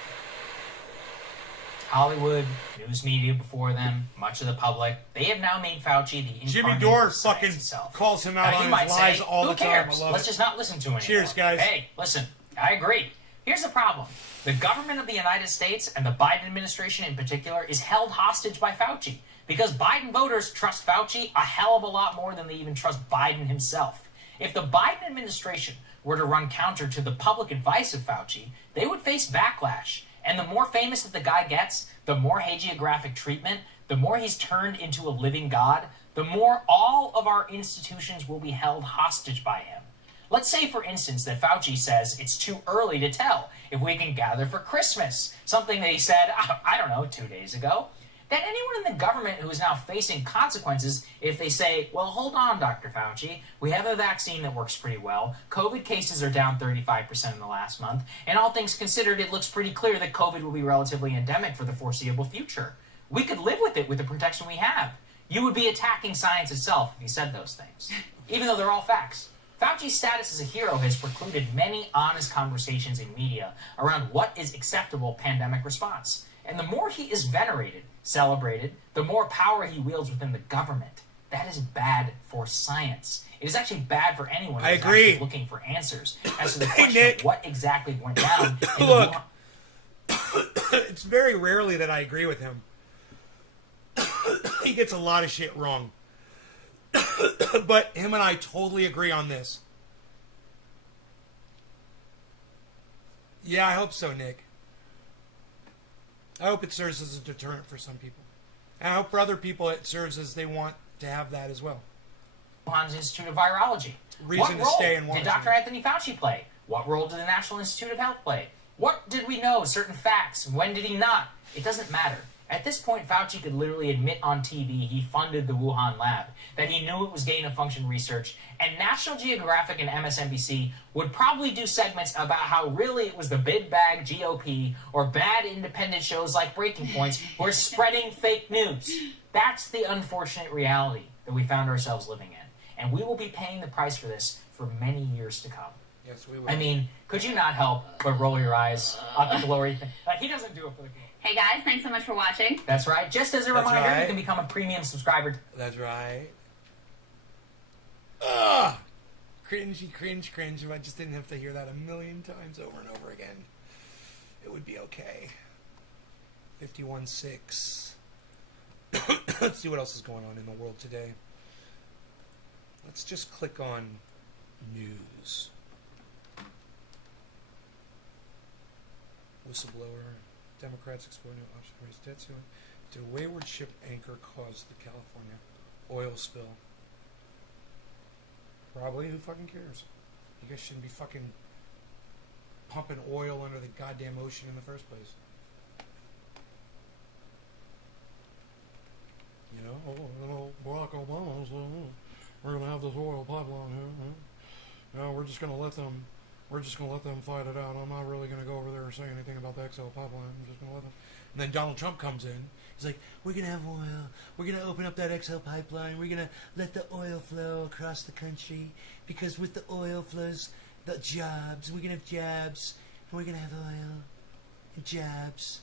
Hollywood, news media before them, much of the public, they have now made Fauci the incarnate Jimmy Dore of science fucking itself. calls him out Now, on you his might lies say, all who the time. cares? I love Let's it. just not listen to him Cheers, anymore. guys. Hey, listen, I agree. Here's the problem. The government of the United States, and the Biden administration in particular, is held hostage by Fauci. Because Biden voters trust Fauci a hell of a lot more than they even trust Biden himself. If the Biden administration were to run counter to the public advice of Fauci, they would face backlash. And the more famous that the guy gets, the more hagiographic treatment, the more he's turned into a living god, the more all of our institutions will be held hostage by him. Let's say, for instance, that Fauci says it's too early to tell if we can gather for Christmas, something that he said, I don't know, 2 days ago. Then anyone in the government who is now facing consequences if they say, well, hold on, Dr. Fauci, we have a vaccine that works pretty well, COVID cases are down 35% in the last month, and all things considered, it looks pretty clear that COVID will be relatively endemic for the foreseeable future. We could live with it with the protection we have. You would be attacking science itself if you said those things, even though they're all facts. Fauci's status as a hero has precluded many honest conversations in media around what is acceptable pandemic response. And the more he is venerated, celebrated, the more power he wields within the government. That is bad for science. It is actually bad for anyone who is actually looking for answers as to the question of what exactly went down. Look, it's very rarely that I agree with him. He gets a lot of shit wrong. But him and I totally agree on this. Yeah, I hope so, Nick. I hope it serves as a deterrent for some people. And I hope for other people it serves as they want to have that as well. Wuhan's Institute of Virology. Reason to stay in What role Washington. did Dr. Anthony Fauci play? What role did the National Institute of Health play? What did we know? Certain facts. When did he not? It doesn't matter. At this point, Fauci could literally admit on TV he funded the Wuhan lab, that he knew it was gain-of-function research, and National Geographic and MSNBC would probably do segments about how really it was the big bag GOP or bad independent shows like Breaking Points who were spreading fake news. That's the unfortunate reality that we found ourselves living in, and we will be paying the price for this for many years to come. Yes, we will. I mean, could you not help but roll your eyes up at the glory thing? He doesn't do it for the glory. Hey guys, thanks so much for watching. That's right. Just as a That's reminder, right. you can become a premium subscriber. That's right. Ugh! Cringy, cringe, cringe. If I just didn't have to hear that a million times over and over again, it would be okay. 51.6. Let's see what else is going on in the world today. Let's just click on news. Whistleblower. Democrats explore new option to raise debt ceiling. Did a wayward ship anchor cause the California oil spill? Probably. Who fucking cares? You guys shouldn't be fucking pumping oil under the goddamn ocean in the first place. You know, Barack Obama said, we're going to have this oil pipeline here. You know, we're just going to let them fight it out. I'm not really going to go over there and say anything about the XL pipeline. I'm just going to let them. And then Donald Trump comes in. He's like, we're going to have oil. We're going to open up that XL pipeline. We're going to let the oil flow across the country. Because with the oil flows the jobs. We're going to have jobs. And we're going to have oil and jobs.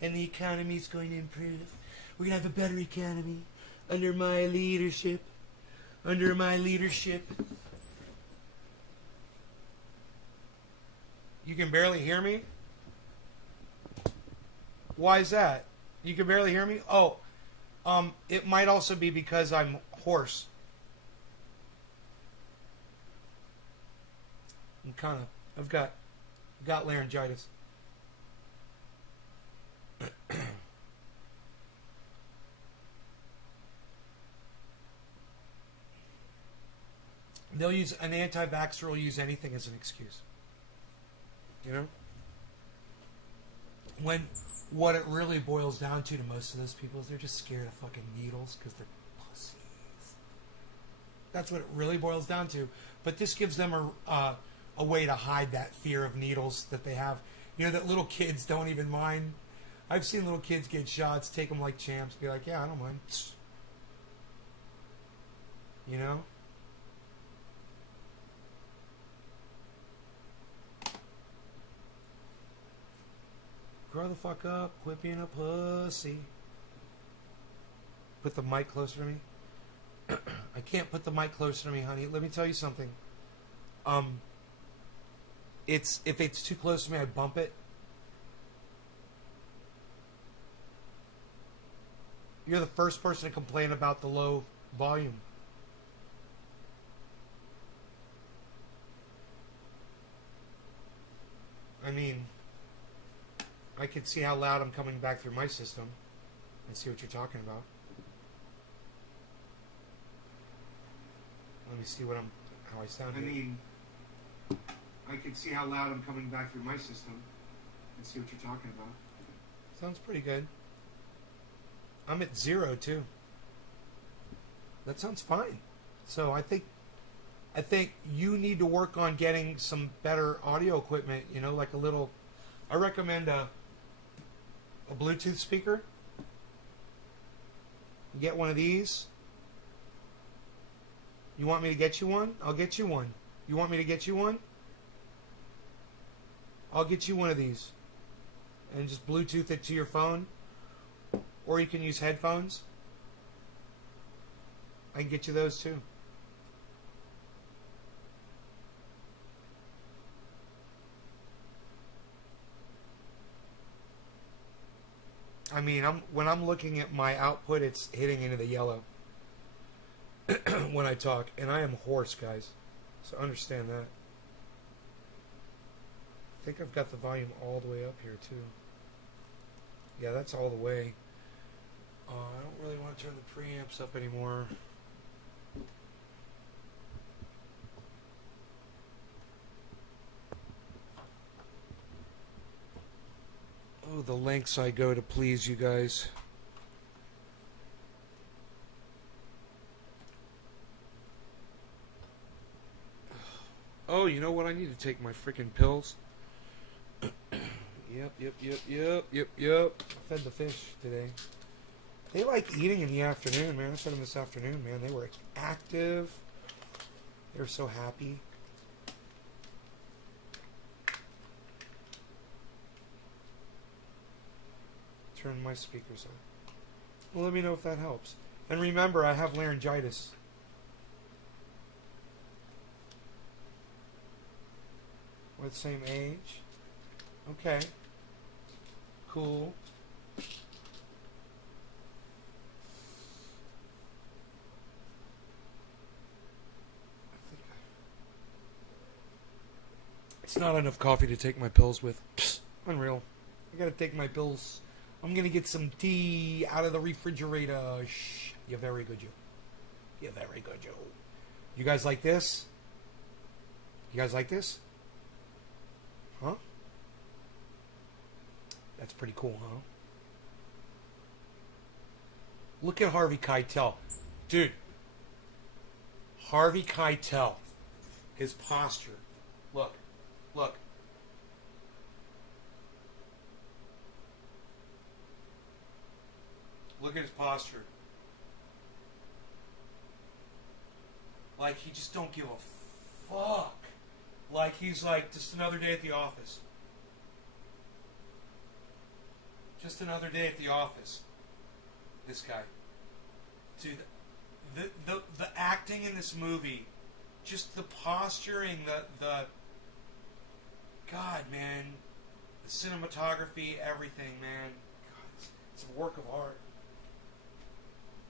And the economy's going to improve. We're going to have a better economy under my leadership. Under my leadership. You can barely hear me? Why is that? You can barely hear me? Oh, it might also be because I'm hoarse. I've got laryngitis. They'll use an anti-vaxxer will use anything as an excuse. You know? When what it really boils down to most of those people is they're just scared of fucking needles because they're pussies. That's what it really boils down to. But this gives them a way to hide that fear of needles that they have. You know, that little kids don't even mind. I've seen little kids get shots, take them like champs, be like, yeah, I don't mind. You know? grow the fuck up. Quit being a pussy. Put the mic closer to me. I can't put the mic closer to me, honey. Let me tell you something. If it's too close to me, I bump it. You're the first person to complain about the low volume. I mean, I can see how loud I'm coming back through my system and see what you're talking about. Let me see how I sound here. I mean, I can see how loud I'm coming back through my system and see what you're talking about. Sounds pretty good. I'm at 0 too. That sounds fine. So I think you need to work on getting some better audio equipment, you know, like a little, I recommend a Bluetooth speaker. You get one of these. You want me to get you one? I'll get you one. You want me to get you one? I'll get you one of these. And just Bluetooth it to your phone. Or you can use headphones. I can get you those too. I mean, when I'm looking at my output, it's hitting into the yellow when I talk. And I am hoarse, guys. So understand that. I think I've got the volume all the way up here, too. Yeah, that's all the way. I don't really want to turn the preamps up anymore. Oh, the lengths I go to please you guys. Oh, you know what? I need to take my freaking pills. Yep. I fed the fish today. They like eating in the afternoon, man. I fed them this afternoon, man. They were active. They were so happy. Turn my speakers on. Well, let me know if that helps. And remember, I have laryngitis. We're the same age. Okay. Cool. It's not enough coffee to take my pills with. Psst, unreal. I gotta take my pills. I'm gonna get some tea out of the refrigerator. Shh. You're very good, Joe. You're very good, Joe. You guys like this? You guys like this? Huh? That's pretty cool, huh? Look at Harvey Keitel. Dude. Harvey Keitel. His posture. Look. Look. Look at his posture. Like he just don't give a fuck. Like he's like just another day at the office. Just another day at the office. This guy. Dude, the acting in this movie, just the posturing, the God, man, the cinematography, everything, man. God, it's a work of art.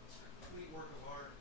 It's a complete work of art.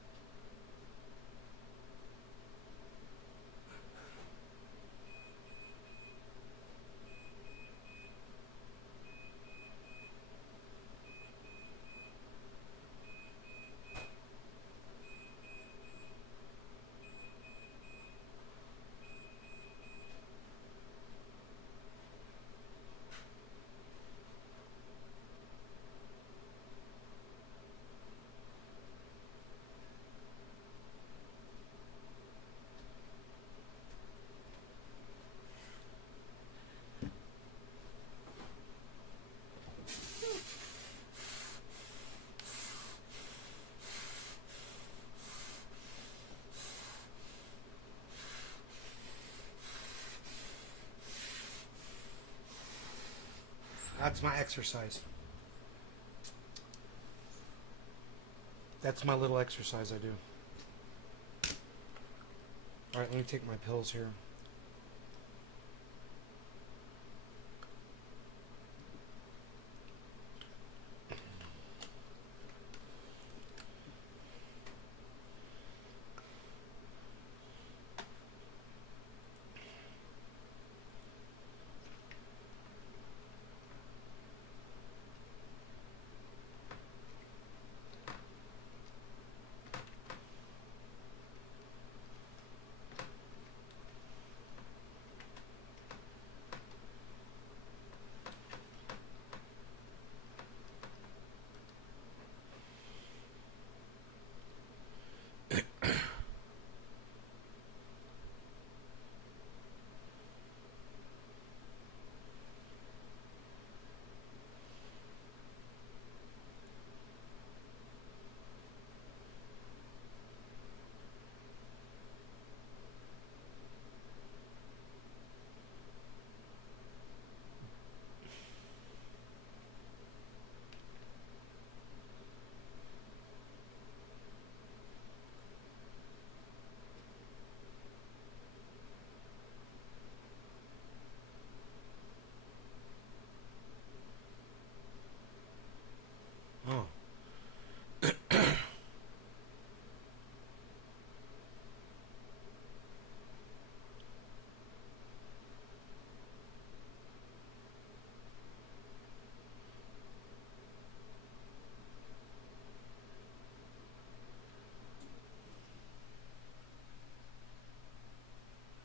That's my exercise. That's my little exercise I do. Alright, let me take my pills here.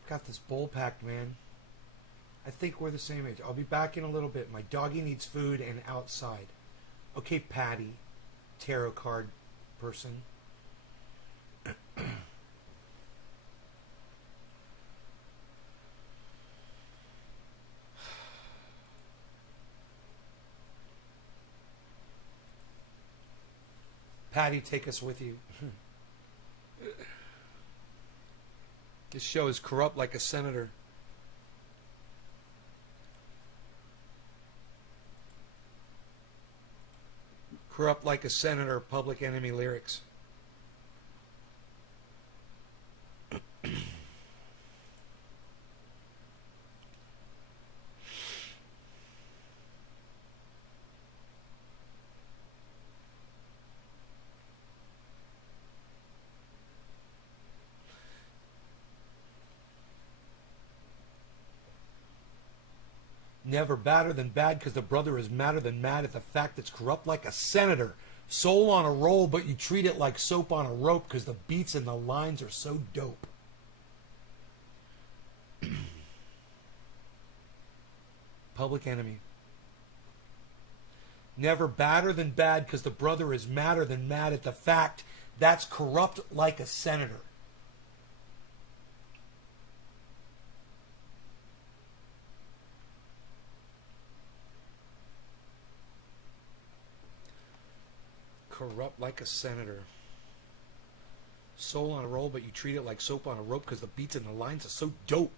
Got this bowl packed, man. I think we're the same age. I'll be back in a little bit. My doggy needs food and outside. Okay, Patty, tarot card person. Patty, take us with you. This show is corrupt like a senator. Corrupt like a senator, Public Enemy lyrics. Never badder than bad because the brother is madder than mad at the fact it's corrupt like a senator. Soul on a roll, but you treat it like soap on a rope because the beats and the lines are so dope. Public Enemy. Never badder than bad because the brother is madder than mad at the fact that's corrupt like a senator. Corrupt like a senator. Soul on a roll, but you treat it like soap on a rope because the beats and the lines are so dope.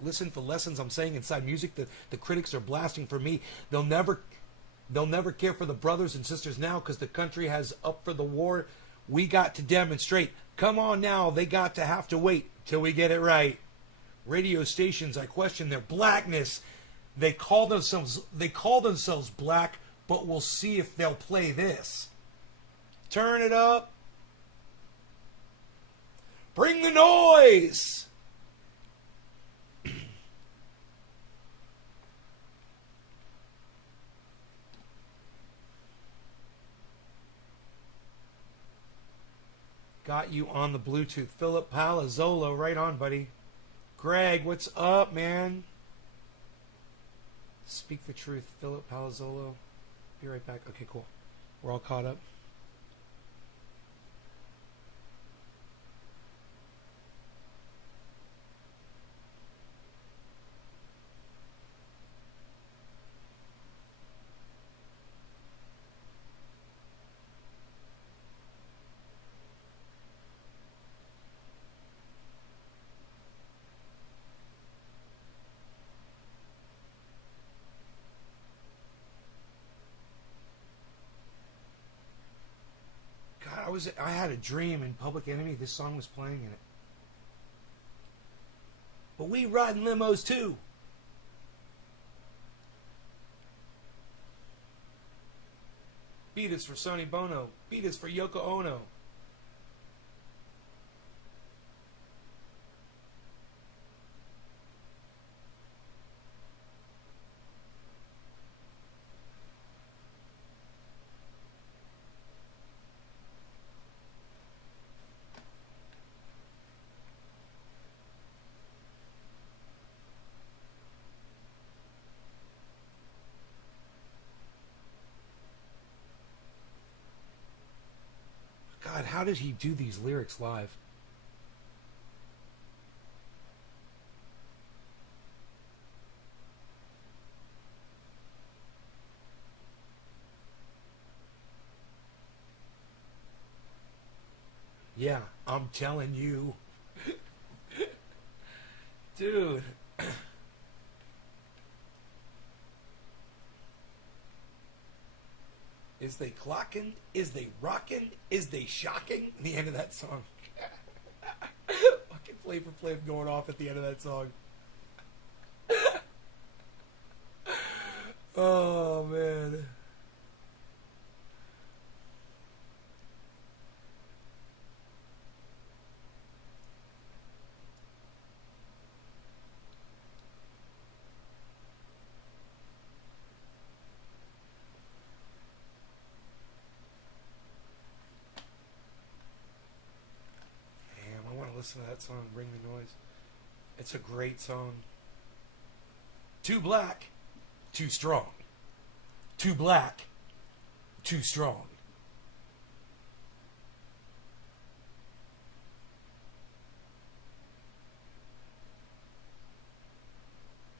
Listen for lessons I'm saying inside music that the critics are blasting for me. They'll never care for the brothers and sisters now because the country has up for the war. We got to demonstrate. Come on now, they got to have to wait till we get it right. Radio stations, I question their blackness. They call themselves black, but we'll see if they'll play this. Turn it up. Bring the noise. Got you on the Bluetooth. Philip Palazzolo, right on, buddy. Greg, what's up, man? Speak the truth. Philip Palazzolo. Be right back. Okay, cool. We're all caught up. was it? I Had a Dream in Public Enemy. This song was playing in it. But we ride in limos too. Beat is for Sonny Bono. Beat is for Yoko Ono. God, how did he do these lyrics live? Yeah, I'm telling you. Dude. Is they clocking? Is they rocking? Is they shocking? The end of that song. Fucking Flavor Flav going off at the end of that song. Oh, man. Listen to that song, Bring the Noise. It's a great song. Too black, too strong. Too black, too strong.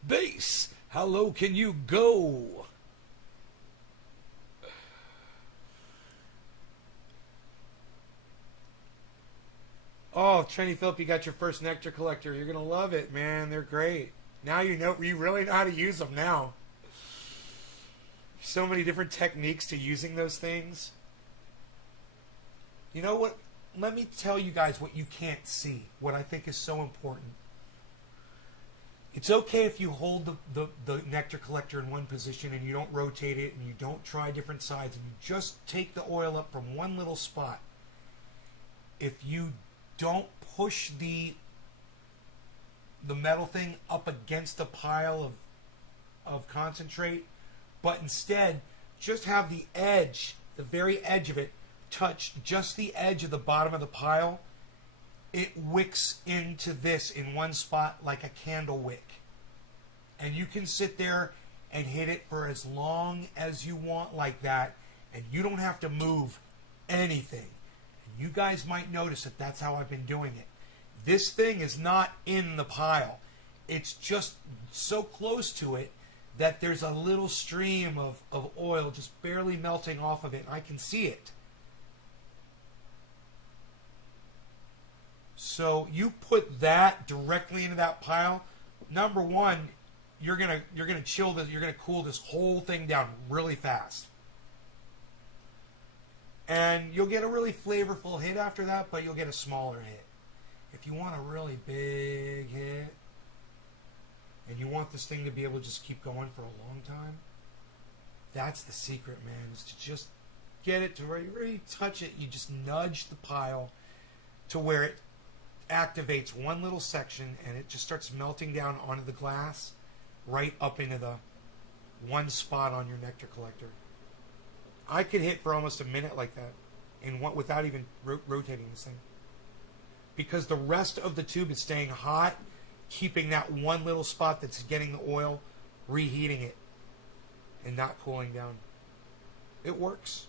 Bass, how low can you go? Oh, Trini Phillip, you got your first nectar collector. You're going to love it, man. They're great. Now you really know how to use them now. So many different techniques to using those things. You know what? Let me tell you guys what you can't see, what I think is so important. It's okay if you hold the nectar collector in one position and you don't rotate it and you don't try different sides and you just take the oil up from one little spot. If you don't push the metal thing up against a pile of concentrate, but instead just have the edge, the very edge of it, touch just the edge of the bottom of the pile, it wicks into this in one spot like a candle wick. And you can sit there and hit it for as long as you want like that, and you don't have to move anything. You guys might notice that that's how I've been doing it. This thing is not in the pile. It's just so close to it that there's a little stream of oil just barely melting off of it. I can see it. So you put that directly into that pile. Number one, you're gonna chill this. You're gonna cool this whole thing down really fast. And you'll get a really flavorful hit after that, but you'll get a smaller hit. If you want a really big hit, and you want this thing to be able to just keep going for a long time, that's the secret, man, is to just get it to where you really touch it. You just nudge the pile to where it activates one little section, and it just starts melting down onto the glass, right up into the one spot on your nectar collector. I could hit for almost a minute like that without even rotating this thing. Because the rest of the tube is staying hot, keeping that one little spot that's getting the oil, reheating it, and not cooling down. It works.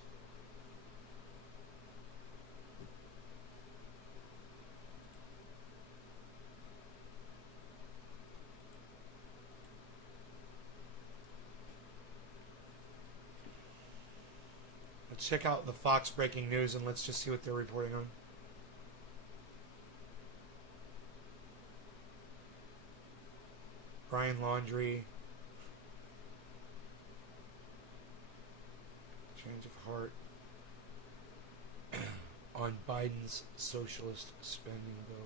Check out the Fox breaking news and let's just see what they're reporting on. Brian Laundrie. Change of heart. on Biden's socialist spending bill.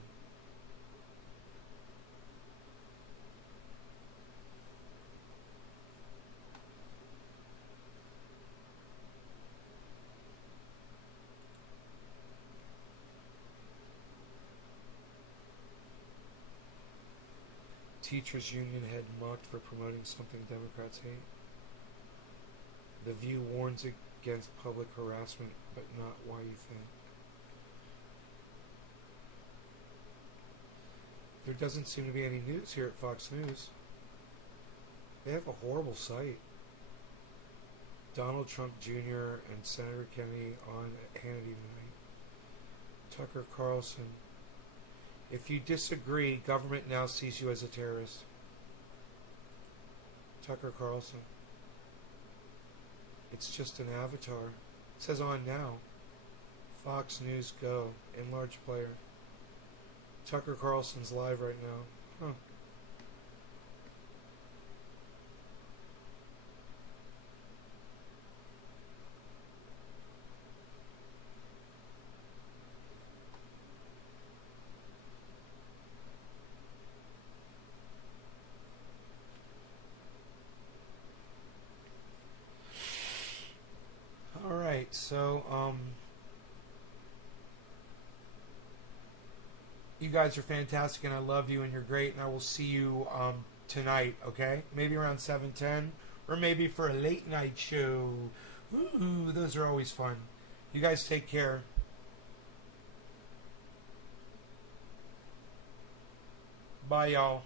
Teachers union head mocked for promoting something Democrats hate. The View warns against public harassment, but not why you think. There doesn't seem to be any news here at Fox News. They have a horrible site. Donald Trump Jr. and Senator Kennedy on Hannity tonight. Tucker Carlson. If you disagree, government now sees you as a terrorist. Tucker Carlson. It's just an avatar. It says on now. Fox News Go. Enlarged player. Tucker Carlson's live right now. Huh. Alright, so, you guys are fantastic and I love you and you're great and I will see you, tonight, okay? Maybe around 7:10 or maybe for a late night show. Ooh, those are always fun. You guys take care. Bye, y'all.